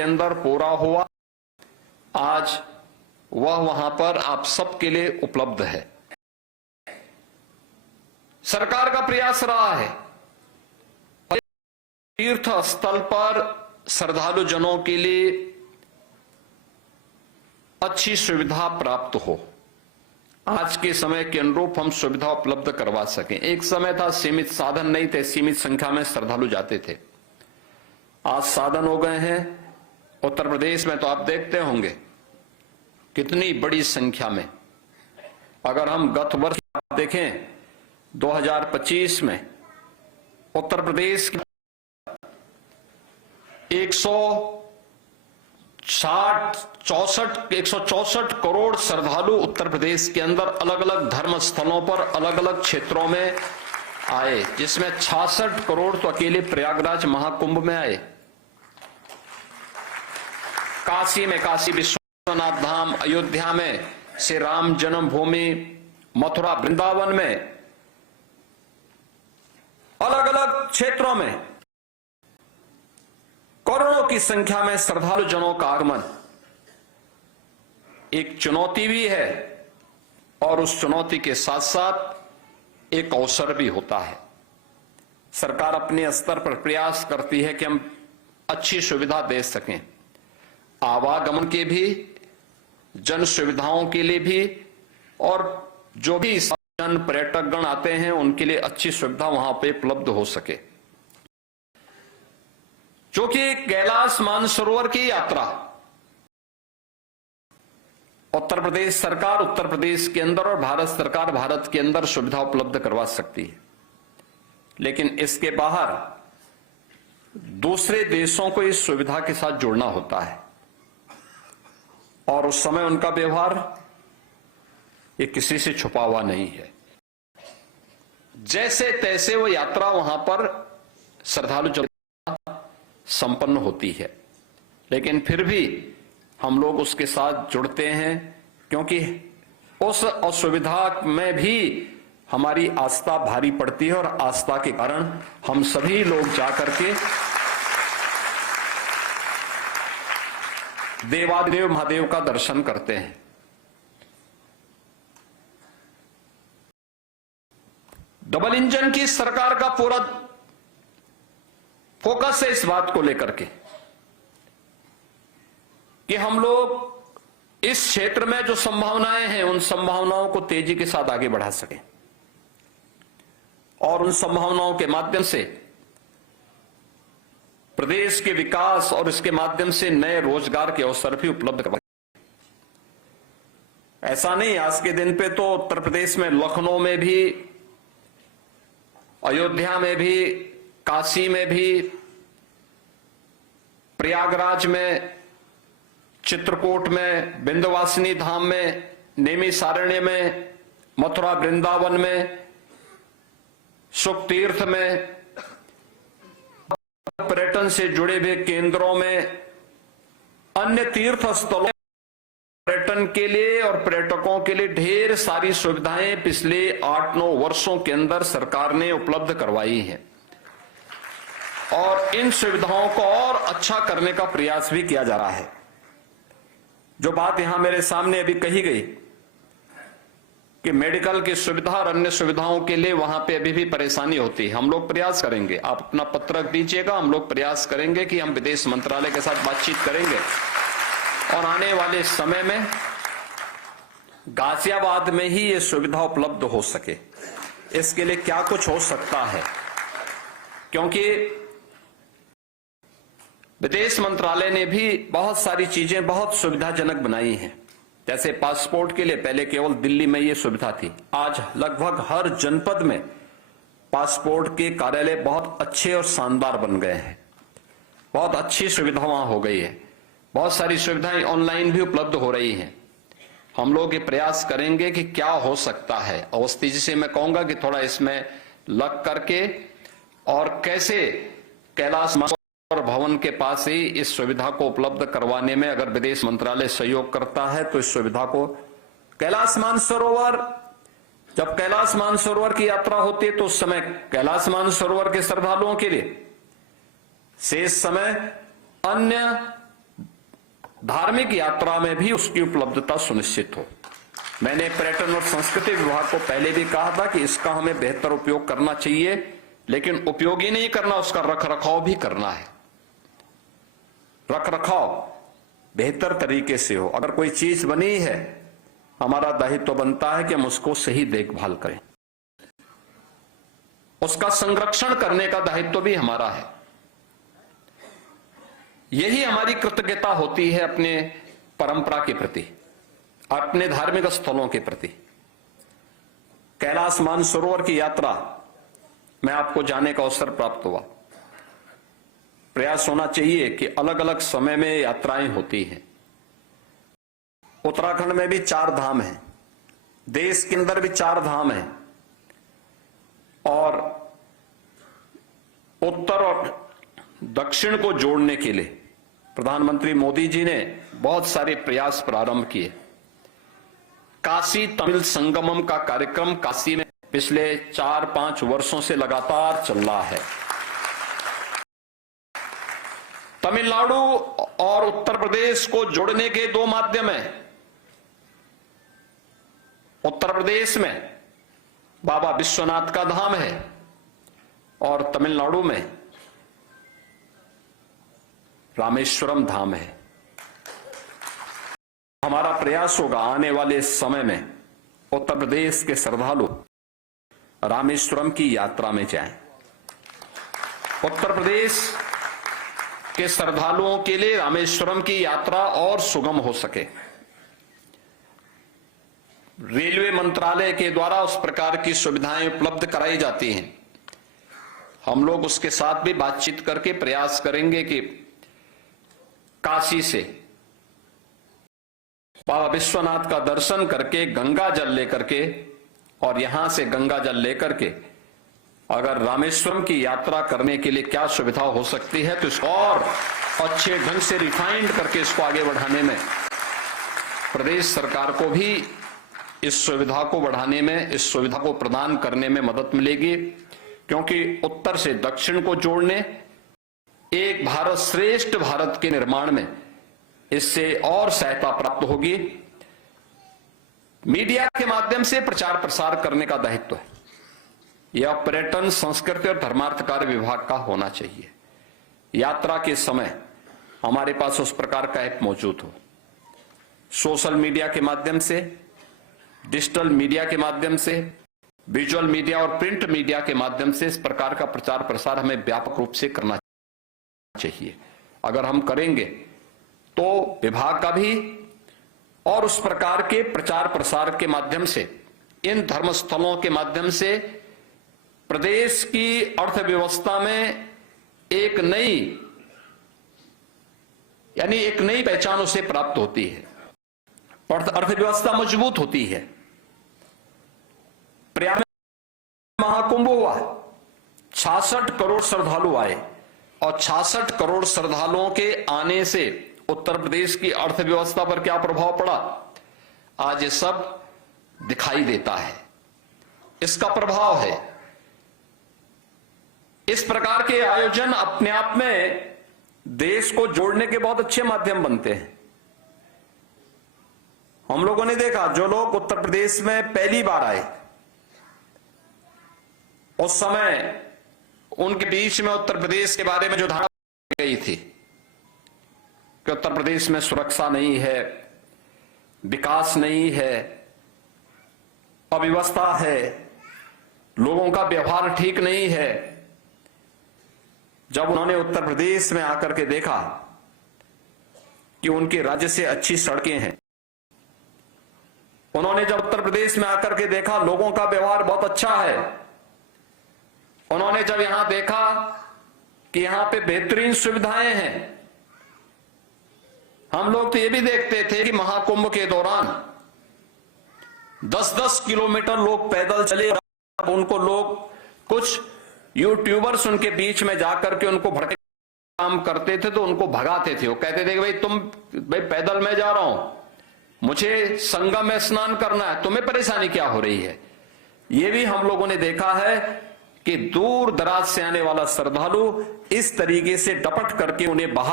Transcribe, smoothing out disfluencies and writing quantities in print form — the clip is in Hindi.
के अंदर पूरा हुआ, आज वह वहां पर आप सबके लिए उपलब्ध है। सरकार का प्रयास रहा है तीर्थ स्थल पर श्रद्धालु जनों के लिए अच्छी सुविधा प्राप्त हो, आज के समय के अनुरूप हम सुविधा उपलब्ध करवा सकें। एक समय था सीमित साधन नहीं थे, सीमित संख्या में श्रद्धालु जाते थे, आज साधन हो गए हैं। उत्तर प्रदेश में तो आप देखते होंगे कितनी बड़ी संख्या में, अगर हम गत वर्ष देखें 2025 में उत्तर प्रदेश 164 करोड़ श्रद्धालु उत्तर प्रदेश के अंदर अलग अलग धर्म स्थलों पर अलग अलग क्षेत्रों में आए, जिसमें 66 करोड़ तो अकेले प्रयागराज महाकुंभ में आए। काशी में काशी विश्वनाथ धाम, अयोध्या में श्री राम जन्मभूमि, मथुरा वृंदावन में, अलग अलग क्षेत्रों में करोड़ों की संख्या में श्रद्धालु जनों का आगमन एक चुनौती भी है और उस चुनौती के साथ साथ एक अवसर भी होता है। सरकार अपने स्तर पर प्रयास करती है कि हम अच्छी सुविधा दे सकें, आवागमन के भी, जन सुविधाओं के लिए भी, और जो भी जन पर्यटकगण आते हैं उनके लिए अच्छी सुविधा वहां पे उपलब्ध हो सके। क्योंकि कैलाश मानसरोवर की यात्रा उत्तर प्रदेश सरकार उत्तर प्रदेश के अंदर और भारत सरकार भारत के अंदर सुविधा उपलब्ध करवा सकती है, लेकिन इसके बाहर दूसरे देशों को इस सुविधा के साथ जुड़ना होता है और उस समय उनका व्यवहार ये किसी से छुपा हुआ नहीं है। जैसे तैसे वो यात्रा वहां पर श्रद्धालु संपन्न होती है, लेकिन फिर भी हम लोग उसके साथ जुड़ते हैं, क्योंकि उस असुविधा में भी हमारी आस्था भारी पड़ती है और आस्था के कारण हम सभी लोग जाकर के देवादेव महादेव का दर्शन करते हैं। डबल इंजन की सरकार का पूरा फोकस है इस बात को लेकर के कि हम लोग इस क्षेत्र में जो संभावनाएं हैं उन संभावनाओं को तेजी के साथ आगे बढ़ा सकें और उन संभावनाओं के माध्यम से प्रदेश के विकास और इसके माध्यम से नए रोजगार के अवसर भी उपलब्ध करवाएं। ऐसा नहीं, आज के दिन पे तो उत्तर प्रदेश में लखनऊ में भी, अयोध्या में भी, काशी में भी, प्रयागराज में, चित्रकूट में, विंध्यवासिनी धाम में, नैमिषारण्य में, मथुरा वृंदावन में, सुख तीर्थ में, पर्यटन से जुड़े हुए केंद्रों में, अन्य तीर्थ स्थलों पर्यटन के लिए और पर्यटकों के लिए ढेर सारी सुविधाएं पिछले 8-9 वर्षों के अंदर सरकार ने उपलब्ध करवाई हैं और इन सुविधाओं को और अच्छा करने का प्रयास भी किया जा रहा है। जो बात यहां मेरे सामने अभी कही गई कि मेडिकल की सुविधा और अन्य सुविधाओं के लिए वहां पे अभी भी परेशानी होती है, हम लोग प्रयास करेंगे, आप अपना पत्रक दीजिएगा, हम लोग प्रयास करेंगे कि हम विदेश मंत्रालय के साथ बातचीत करेंगे और आने वाले समय में गाजियाबाद में ही ये सुविधा उपलब्ध हो सके। इसके लिए क्या कुछ हो सकता है, क्योंकि विदेश मंत्रालय ने भी बहुत सारी चीजें बहुत सुविधाजनक बनाई हैं। जैसे पासपोर्ट के लिए पहले केवल दिल्ली में ये सुविधा थी, आज लगभग हर जनपद में पासपोर्ट के कार्यालय बहुत अच्छे और शानदार बन गए हैं, बहुत अच्छी सुविधा वहां हो गई है, बहुत सारी सुविधाएं ऑनलाइन भी उपलब्ध हो रही हैं। हम लोग ये प्रयास करेंगे कि क्या हो सकता है। अवस्थी जी से मैं कहूंगा कि थोड़ा इसमें लग करके और कैसे कैलाश मानसरोवर भवन के पास ही इस सुविधा को उपलब्ध करवाने में अगर विदेश मंत्रालय सहयोग करता है तो इस सुविधा को कैलाश मानसरोवर, जब कैलाश मानसरोवर की यात्रा होती है तो उस समय कैलाश मानसरोवर के श्रद्धालुओं के लिए, शेष समय अन्य धार्मिक यात्रा में भी उसकी उपलब्धता सुनिश्चित हो। मैंने पर्यटन और संस्कृति विभाग को पहले भी कहा था कि इसका हमें बेहतर उपयोग करना चाहिए, लेकिन उपयोग ही नहीं करना, उसका रखरखाव भी करना है। रखरखाव बेहतर तरीके से हो। अगर कोई चीज बनी है, हमारा दायित्व बनता है कि हम उसको सही देखभाल करें, उसका संरक्षण करने का दायित्व भी हमारा है। यही हमारी कृतज्ञता होती है अपने परंपरा के प्रति, अपने धार्मिक स्थलों के प्रति। कैलाश मानसरोवर की यात्रा में आपको जाने का अवसर प्राप्त हुआ। प्रयास होना चाहिए कि अलग अलग समय में यात्राएं होती हैं। उत्तराखंड में भी 4 धाम हैं, देश के अंदर भी 4 धाम हैं, और उत्तर और दक्षिण को जोड़ने के लिए प्रधानमंत्री मोदी जी ने बहुत सारे प्रयास प्रारंभ किए। काशी तमिल संगमम का कार्यक्रम काशी में पिछले 4-5 वर्षों से लगातार चल रहा है। तमिलनाडु और उत्तर प्रदेश को जोड़ने के 2 माध्यम हैं। उत्तर प्रदेश में बाबा विश्वनाथ का धाम है और तमिलनाडु में रामेश्वरम धाम है। हमारा प्रयास होगा आने वाले समय में उत्तर प्रदेश के श्रद्धालु रामेश्वरम की यात्रा में जाएं। उत्तर प्रदेश के श्रद्धालुओं के लिए रामेश्वरम की यात्रा और सुगम हो सके, रेलवे मंत्रालय के द्वारा उस प्रकार की सुविधाएं उपलब्ध कराई जाती हैं। हम लोग उसके साथ भी बातचीत करके प्रयास करेंगे कि काशी से बाबा विश्वनाथ का दर्शन करके गंगा जल लेकर के और यहां से गंगा जल लेकर के अगर रामेश्वरम की यात्रा करने के लिए क्या सुविधा हो सकती है, तो इसको और अच्छे ढंग से रिफाइंड करके इसको आगे बढ़ाने में प्रदेश सरकार को भी इस सुविधा को बढ़ाने में, इस सुविधा को प्रदान करने में मदद मिलेगी। क्योंकि उत्तर से दक्षिण को जोड़ने, एक भारत श्रेष्ठ भारत के निर्माण में इससे और सहायता प्राप्त होगी। मीडिया के माध्यम से प्रचार प्रसार करने का दायित्व है, यह पर्यटन, संस्कृति और धर्मार्थ कार्य विभाग का होना चाहिए। यात्रा के समय हमारे पास उस प्रकार का ऐप मौजूद हो, सोशल मीडिया के माध्यम से, डिजिटल मीडिया के माध्यम से, विजुअल मीडिया और प्रिंट मीडिया के माध्यम से इस प्रकार का प्रचार प्रसार हमें व्यापक रूप से करना चाहिए। अगर हम करेंगे तो विभाग का भी और उस प्रकार के प्रचार प्रसार के माध्यम से, इन धर्मस्थलों के माध्यम से प्रदेश की अर्थव्यवस्था में एक नई पहचान उसे प्राप्त होती है, अर्थव्यवस्था मजबूत होती है। प्रयाग में महाकुंभ हुआ, 66 करोड़ श्रद्धालु आए और 66 करोड़ श्रद्धालुओं के आने से उत्तर प्रदेश की अर्थव्यवस्था पर क्या प्रभाव पड़ा, आज ये सब दिखाई देता है। इसका प्रभाव है। इस प्रकार के आयोजन अपने आप में देश को जोड़ने के बहुत अच्छे माध्यम बनते हैं। हम लोगों ने देखा, जो लोग उत्तर प्रदेश में पहली बार आए, उस समय उनके बीच में उत्तर प्रदेश के बारे में जो धारणा गई थी कि उत्तर प्रदेश में सुरक्षा नहीं है, विकास नहीं है, अव्यवस्था है, लोगों का व्यवहार ठीक नहीं है। जब उन्होंने उत्तर प्रदेश में आकर के देखा कि उनके राज्य से अच्छी सड़कें हैं, उन्होंने जब उत्तर प्रदेश में आकर के देखा लोगों का व्यवहार बहुत अच्छा है, उन्होंने जब यहां देखा कि यहां पे बेहतरीन सुविधाएं हैं। हम लोग तो ये भी देखते थे कि महाकुंभ के दौरान 10-10 किलोमीटर लोग पैदल चले, उनको लोग, कुछ यूट्यूबर्स उनके बीच में जाकर के उनको भड़के काम करते थे तो उनको भगाते थे। वो कहते थे कि भाई पैदल मैं जा रहा हूं, मुझे संगम में स्नान करना है, तुम्हें परेशानी क्या हो रही है। ये भी हम लोगों ने देखा है कि दूर दराज से आने वाला श्रद्धालु इस तरीके से डपट करके उन्हें बाहर